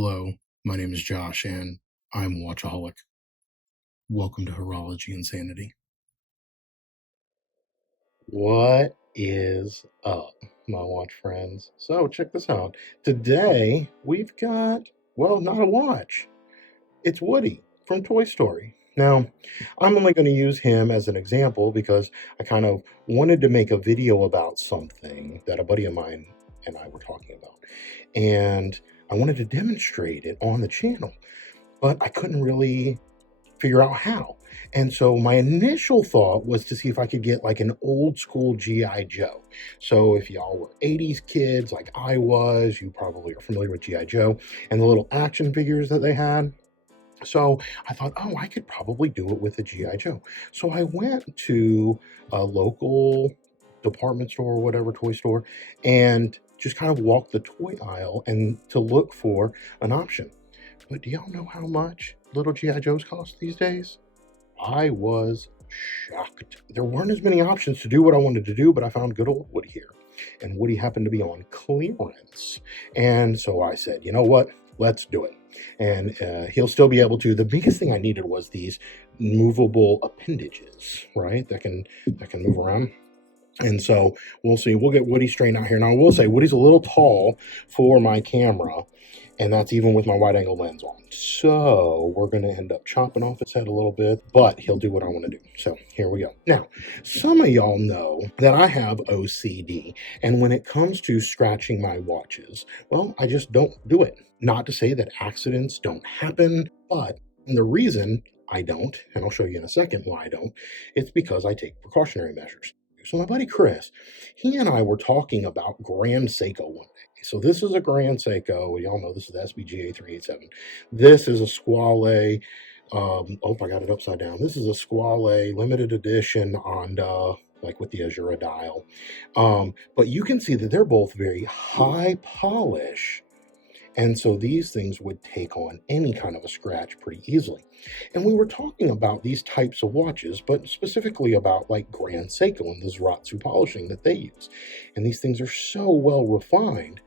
Hello, my name is Josh, and I'm a watchaholic. Welcome to Horology Insanity. What is up, my watch friends? So, check this out. Today, we've got, well, not a watch. It's Woody from Toy Story. Now, I'm only going to use him as an example because I kind of wanted to make a video about something that a buddy of mine and I were talking about. And I wanted to demonstrate it on the channel, but I couldn't really figure out how. And so my initial thought was to see if I could get like an old school G.I. Joe. So if y'all were 80s kids like I was, you probably are familiar with G.I. Joe and the little action figures that they had. So I thought, oh, I could probably do it with a G.I. Joe. So I went to a local department store or whatever, toy store, and just kind of walked the toy aisle and to look for an option. But do y'all know how much little G.I. Joes cost these days? I was shocked. There weren't as many options to do what I wanted to do, but I found good old Woody here. And Woody happened to be on clearance. And so I said, you know what? Let's do it. And he'll still be able to. The biggest thing I needed was these movable appendages, right? That can move around. And so we'll see. We'll get Woody straightened out here. Now, I will say Woody's a little tall for my camera, and that's even with my wide-angle lens on. So we're going to end up chopping off his head a little bit, but he'll do what I want to do. So here we go. Now, some of y'all know that I have OCD, and when it comes to scratching my watches, well, I just don't do it. Not to say that accidents don't happen, but the reason I don't, and I'll show you in a second why I don't, it's because I take precautionary measures. So my buddy Chris, he and I were talking about Grand Seiko one day. So this is a Grand Seiko. Y'all know this is the SBGA 387. This is a Squale. Oh, I got it upside down. This is a Squale limited edition on like with the Azura dial. But you can see that they're both very high polish. And so these things would take on any kind of a scratch pretty easily. And we were talking about these types of watches, but specifically about like Grand Seiko and the Zaratsu polishing that they use. And these things are so well refined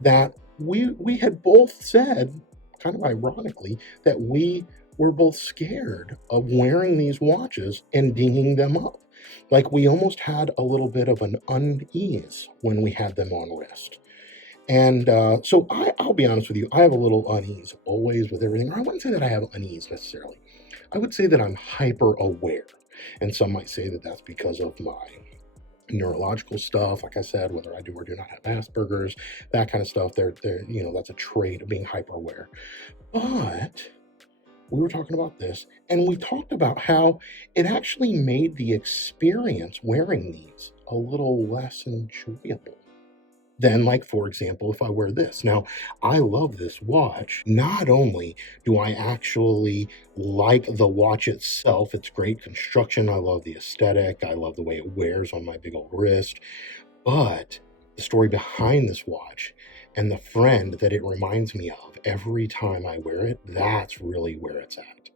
that we had both said, kind of ironically, that we were both scared of wearing these watches and dinging them up. Like we almost had a little bit of an unease when we had them on wrist. And so I'll be honest with you, I have a little unease always with everything. Or I wouldn't say that I have unease necessarily. I would say that I'm hyper aware. And some might say that that's because of my neurological stuff. Like I said, whether I do or do not have Asperger's, that kind of stuff. That's a trait of being hyper aware. But we were talking about this, and we talked about how it actually made the experience wearing these a little less enjoyable than, like, for example, if I wear this. Now, I love this watch. Not only do I actually like the watch itself, it's great construction. I love the aesthetic. I love the way it wears on my big old wrist. But the story behind this watch and the friend that it reminds me of every time I wear it, that's really where it's at.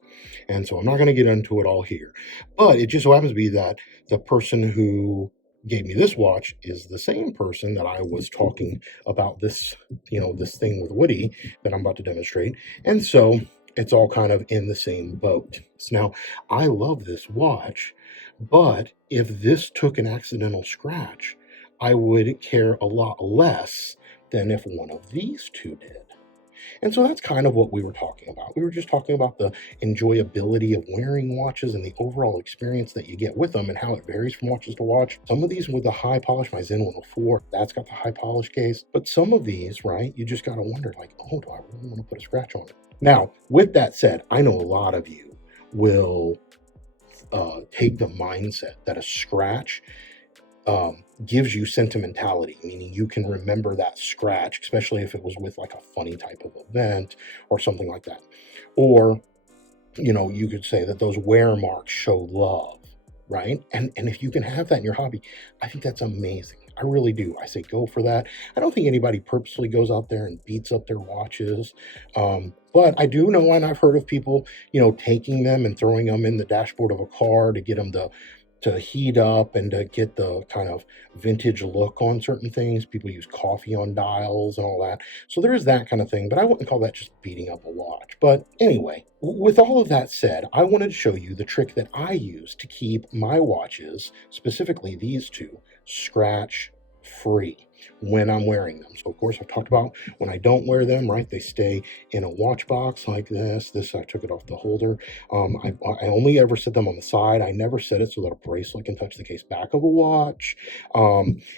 And so I'm not going to get into it all here. But it just so happens to be that the person who gave me this watch is the same person that I was talking about this thing with Woody that I'm about to demonstrate. And so it's all kind of in the same boat. So now I love this watch, but if this took an accidental scratch, I would care a lot less than if one of these two did. And so that's kind of what we were talking about. We were just talking about the enjoyability of wearing watches and the overall experience that you get with them and how it varies from watches to watch. Some of these with the high polish, my Zen 104, that's got the high polish case. But some of these, right, you just got to wonder like, oh, do I really want to put a scratch on it? Now, with that said, I know a lot of you will take the mindset that a scratch gives you sentimentality, meaning you can remember that scratch, especially if it was with like a funny type of event or something like that. Or, you could say that those wear marks show love, right? And if you can have that in your hobby, I think that's amazing. I really do. I say go for that. I don't think anybody purposely goes out there and beats up their watches. But I do know, and I've heard of people, taking them and throwing them in the dashboard of a car to get them to to heat up and to get the kind of vintage look on certain things. People use coffee on dials and all that. So there is that kind of thing, but I wouldn't call that just beating up a watch. But anyway, with all of that said, I wanted to show you the trick that I use to keep my watches, specifically these two, scratch free when I'm wearing them. So of course I've talked about when I don't wear them, right? They stay in a watch box like this. This, I took it off the holder. I only ever set them on the side. I never set it so that a bracelet can touch the case back of a watch.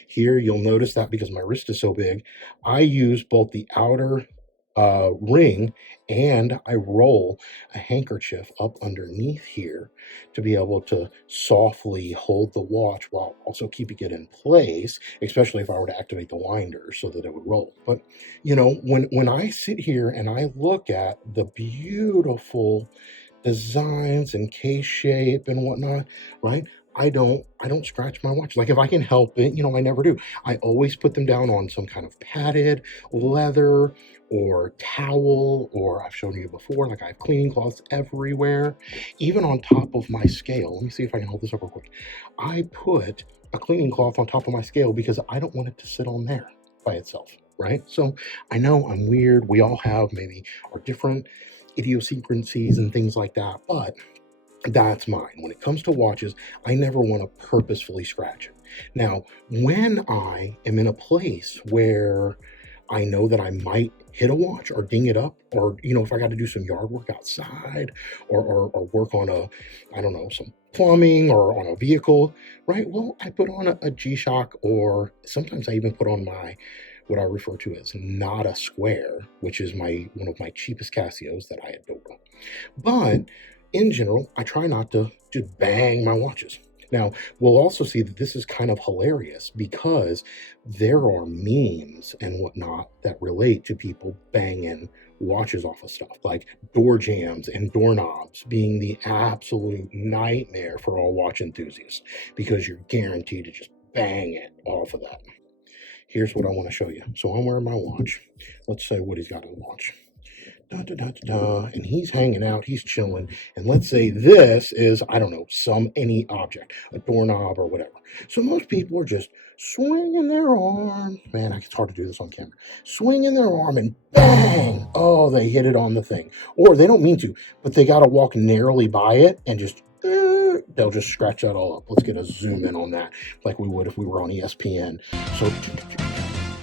Here you'll notice that because my wrist is so big, I use both the outer ring and I roll a handkerchief up underneath here to be able to softly hold the watch while also keeping it in place, especially if I were to activate the winder so that it would roll. But when I sit here and I look at the beautiful designs and case shape and whatnot, right? I don't scratch my watch. Like if I can help it, I never do. I always put them down on some kind of padded leather or towel, or I've shown you before, like I have cleaning cloths everywhere, even on top of my scale. Let me see if I can hold this up real quick. I put a cleaning cloth on top of my scale because I don't want it to sit on there by itself, right? So I know I'm weird. We all have maybe our different idiosyncrasies and things like that, but that's mine. When it comes to watches, I never want to purposefully scratch it. Now, when I am in a place where I know that I might hit a watch or ding it up, or if I got to do some yard work outside, or work on I don't know, some plumbing or on a vehicle, right? Well, I put on a G-Shock, or sometimes I even put on my what I refer to as not a square, which is one of my cheapest Casios that I adore. But in general, I try not to just bang my watches. Now, we'll also see that this is kind of hilarious because there are memes and whatnot that relate to people banging watches off of stuff, like door jams and doorknobs being the absolute nightmare for all watch enthusiasts because you're guaranteed to just bang it off of that. Here's what I want to show you. So I'm wearing my watch. Let's say Woody's got a watch. Da, da, da, da, da, and he's hanging out, he's chilling. And let's say this is, I don't know, any object, a doorknob or whatever. So most people are just swinging their arm. Man, it's hard to do this on camera. Swinging their arm and bang! Oh, they hit it on the thing. Or they don't mean to, but they got to walk narrowly by it and just they'll just scratch that all up. Let's get a zoom in on that like we would if we were on ESPN. So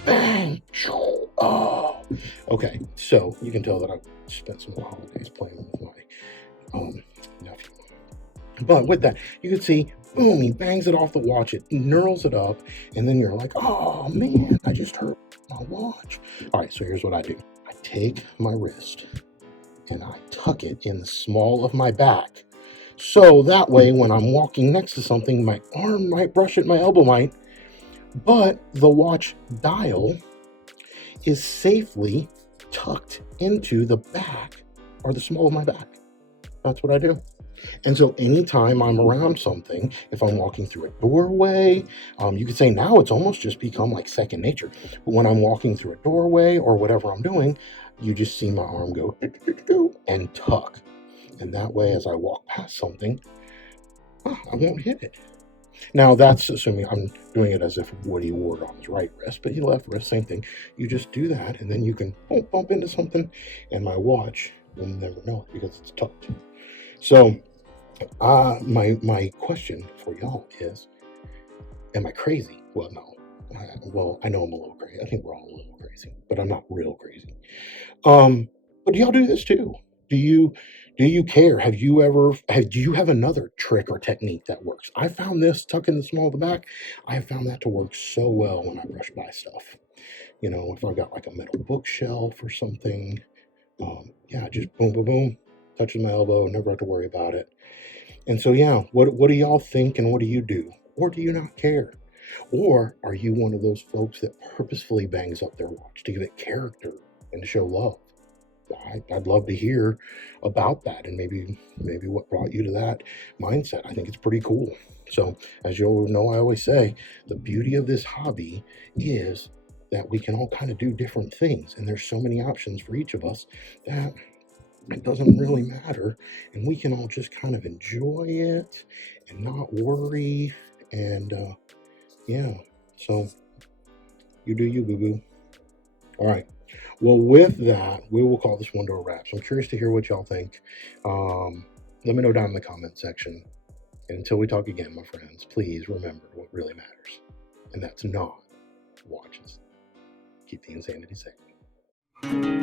bang! Oh, okay. So you can tell that I've spent some holidays playing with my nephew. But with that, you can see, boom, he bangs it off the watch, it knurls it up, and then you're like, oh man, I just hurt my watch. All right, so here's what I do. I take my wrist and I tuck it in the small of my back. So that way, when I'm walking next to something, my arm might brush it, my elbow might, but the watch dial is safely tucked into the back or the small of my back. That's what I do. And so anytime I'm around something, if I'm walking through a doorway, you could say now it's almost just become like second nature. But when I'm walking through a doorway or whatever I'm doing, you just see my arm go and tuck. And that way, as I walk past something, I won't hit it. Now, that's assuming I'm doing it as if Woody wore it on his right wrist, but your left wrist, same thing. You just do that, and then you can bump into something, and my watch will never know it because it's tucked. So, my question for y'all is, am I crazy? Well, no. I know I'm a little crazy. I think we're all a little crazy, but I'm not real crazy. But do y'all do this too? Do you care? Do you have another trick or technique that works? I found this tuck in the small of the back. I have found that to work so well when I brush by stuff. If I've got like a metal bookshelf or something, just boom, boom, boom, touches my elbow, never have to worry about it. And so, what do y'all think and what do you do? Or do you not care? Or are you one of those folks that purposefully bangs up their watch to give it character and to show love? I'd love to hear about that and maybe what brought you to that mindset. I think it's pretty cool. So, as you'll know, I always say the beauty of this hobby is that we can all kind of do different things, and there's so many options for each of us that it doesn't really matter, and we can all just kind of enjoy it and not worry. And yeah, so you do you, boo boo. All right. Well, with that, we will call this one to a wrap. So I'm curious to hear what y'all think. Let me know down in the comment section. And until we talk again, my friends, please remember what really matters, and that's not watches. Keep the insanity safe.